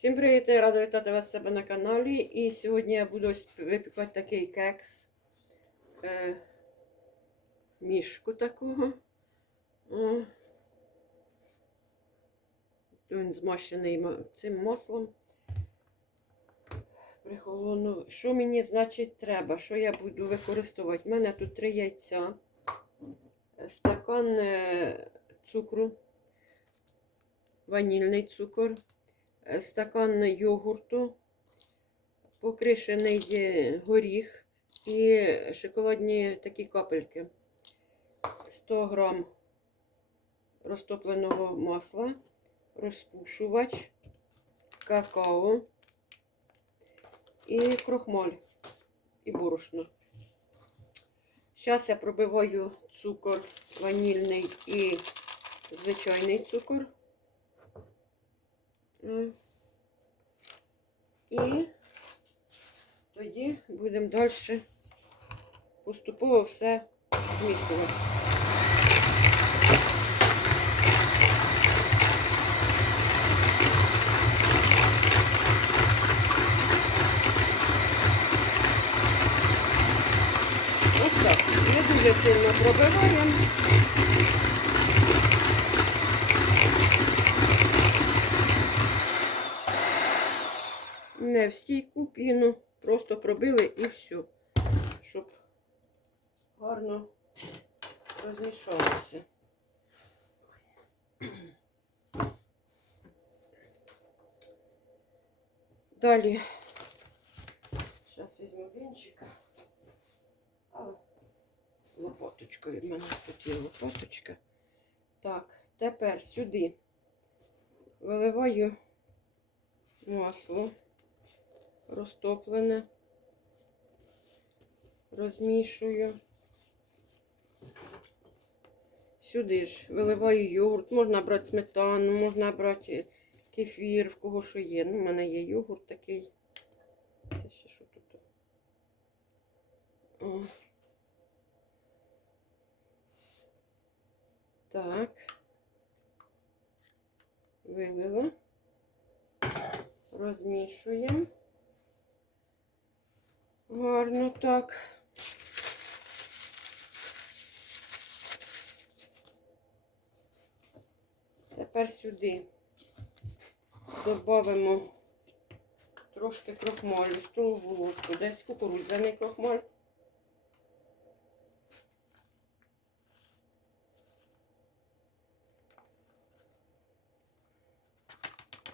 Всім привіт! Я рада вітати вас себе на каналі. І сьогодні я буду випікати такий кекс. Е, мішку такого. О. Він змащений цим маслом. Прихолону. Що мені, значить, треба? Що я буду використовувати? У мене тут три яйця, стакан е, цукру, ванільний цукор стакан йогурту, покришений е, горіх і шоколадні такі капельки. 100 грам розтопленого масла, розпушувач, какао і крохмаль і борошно. Зараз я пробиваю цукор ванільний і звичайний цукор. І тоді будемо далі поступово все змішувати. Ось так. Не дуже сильно пробиваємо. Не в стійку піну, просто пробили і все, щоб гарно розмішалося. Далі, зараз візьму вінчика. А, лопаточкою в мене тут є лопаточка. Так, тепер сюди виливаю масло розтоплене, розмішую. Сюди ж виливаю йогурт, можна брати сметану, можна брати кефір, в кого що є. Ну, у мене є йогурт такий. Це ще що тут? О. Так. Вилила. Розмішуємо. Гарно так. Тепер сюди додамо трошки крохмалю, столову ложку, десь кукурудзяний крохмаль.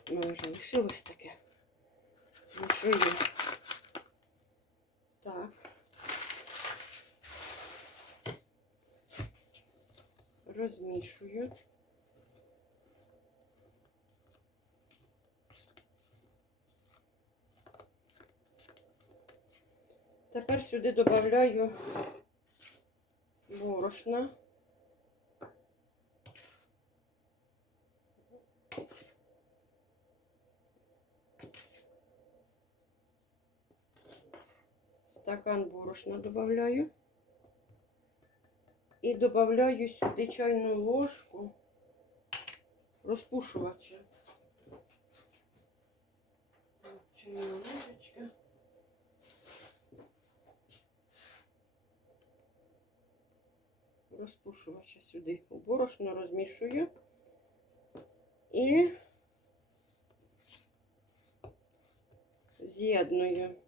Ну, вже лишилось таке. Ну, що є? Так. Розмішую. Тепер сюди додаю борошна. Стакан борошна добавляю. І добавляю сюди чайну ложку розпушувача. Чайна ложечка. Розпушувача сюди борошно розмішую і з'єдную.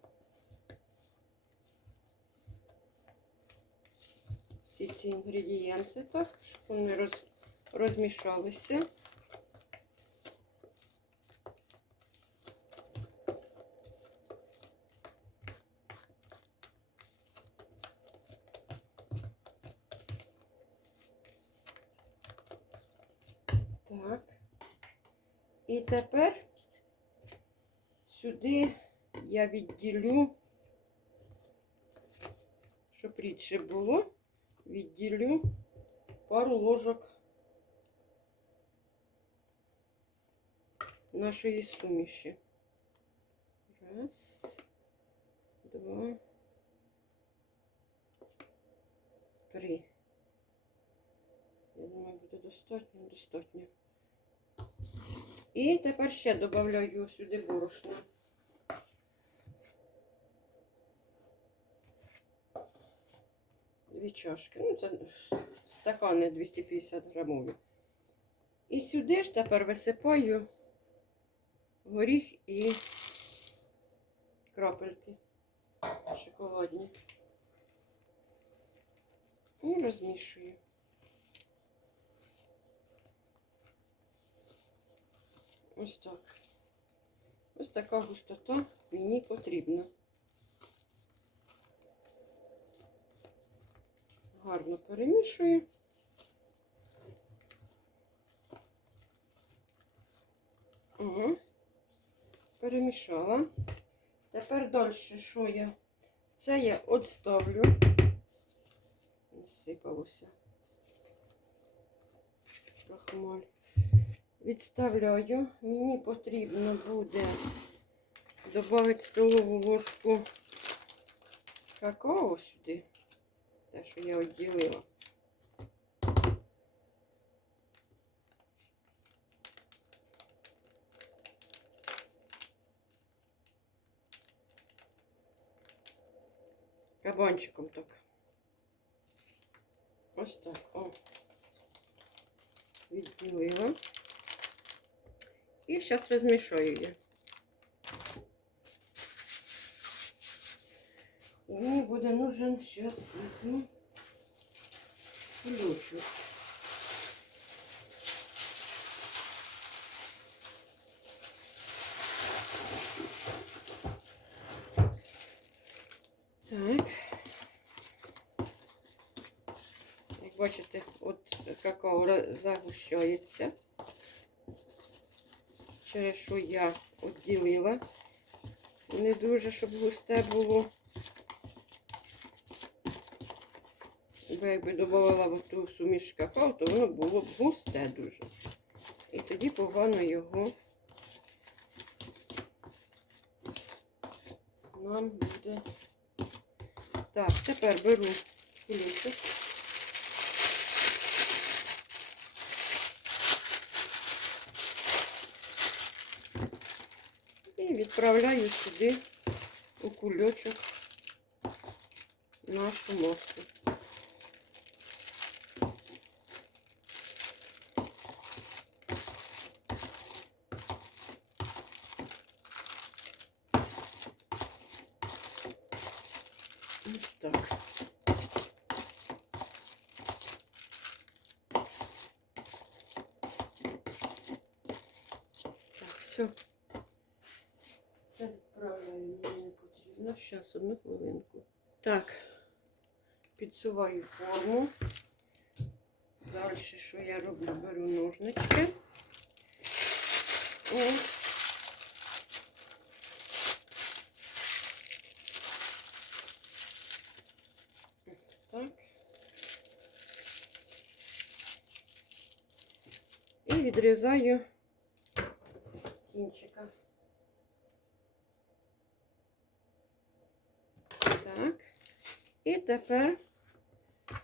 Всі ці інгредієнти так, вони роз, розмішалися. Так. І тепер сюди я відділю, щоб рідше було відділю пару ложок нашої суміші. Раз, два, три. Я думаю, буде достатньо, достатньо. І тепер ще додаю сюди борошно. Дві чашки. Ну, це стакани 250 грамові. І сюди ж тепер висипаю горіх і крапельки шоколадні. І розмішую. Ось так. Ось така густота мені потрібна. Гарно перемішую. Угу. Перемішала. Тепер далі що я? Це я відставлю. Сипалося. Відставляю. Мені потрібно буде додати столову ложку какао сюди. Те, що я відділила. Кабанчиком так. Ось так. О. Відділила. І зараз розмішаю її. І мені буде нужен зараз візьму ключик. Так. Як бачите, от какао загущається. Через що я відділила. Не дуже, щоб густе було. Бо якби додавала в ту суміш какао, то воно було б густе дуже. І тоді погано його нам буде. Так, тепер беру кулючок. І відправляю сюди у кульочок нашу масу. Ось так. Все. Це відправляю, мені не потрібно. Зараз, одну хвилинку. Так, підсуваю форму. Далі, що я роблю? Беру ножнички. О. Так. І відрізаю кінчика. Так. І тепер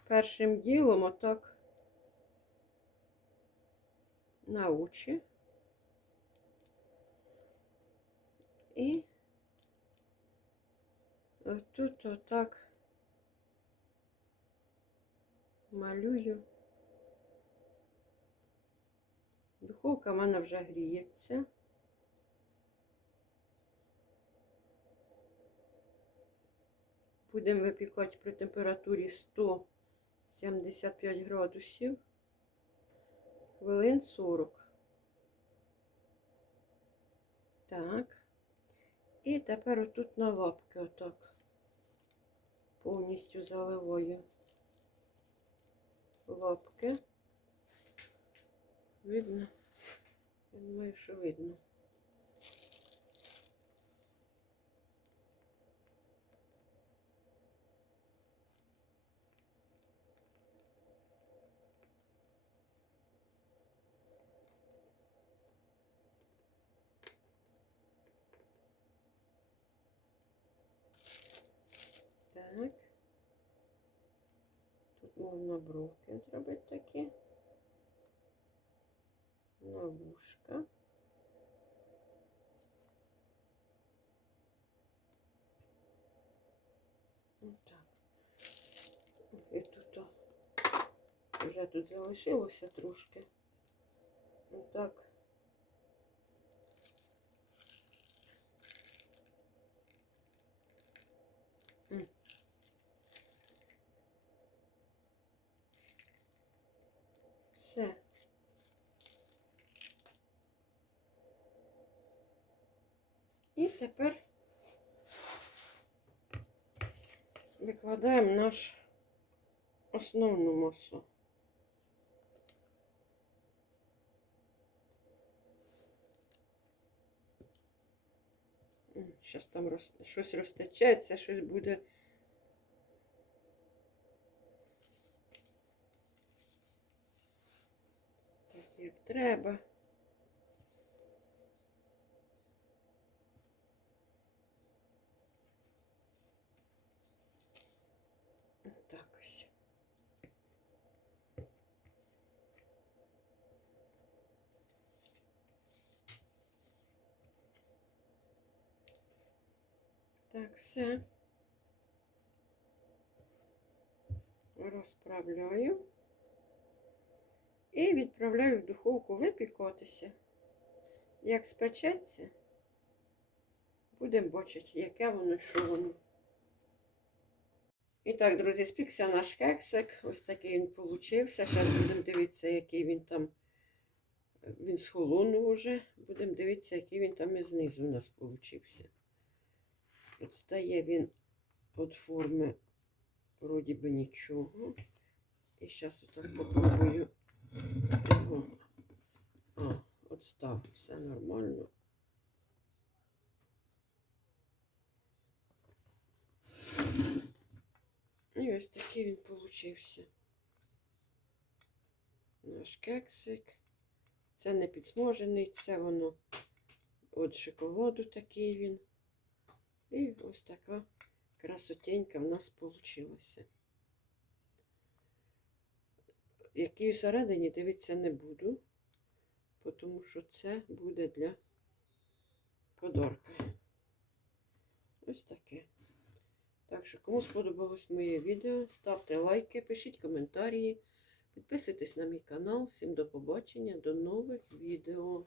першим ділом отак на очі. І отут отак малюю. Духовка в мене вже гріється. Будемо випікати при температурі 175 градусів. Хвилин 40. Так. І тепер отут на лапки отак повністю заливаю лапки. Видно? Я думаю, що видно. так. Тут можна бровки зробити такі. На вушка. Отак. І тут вже тут залишилося трошки. так. Все. І тепер викладаємо наш основну масу. Зараз там щось розтечеться, щось буде. Треба. Так ось. Так, все. Розправляю. І відправляю в духовку випікатися. Як спечеться, будемо бачити, яке воно, що воно. І так, друзі, спікся наш кексик. Ось такий він получився. Зараз будемо дивитися, який він там. Він схолонув уже. Будемо дивитися, який він там і знизу у нас получився. От стає він від форми, вроді би нічого. І зараз отак попробую. А, от став, все нормально. І ось такий він получився. Наш кексик. Це не підсмажений, це воно від шоколаду такий він. І ось така красотенька в нас получилася. Який всередині дивитися не буду, тому що це буде для подарка. Ось таке. Так що, кому сподобалось моє відео, ставте лайки, пишіть коментарі, підписуйтесь на мій канал. Всім до побачення, до нових відео.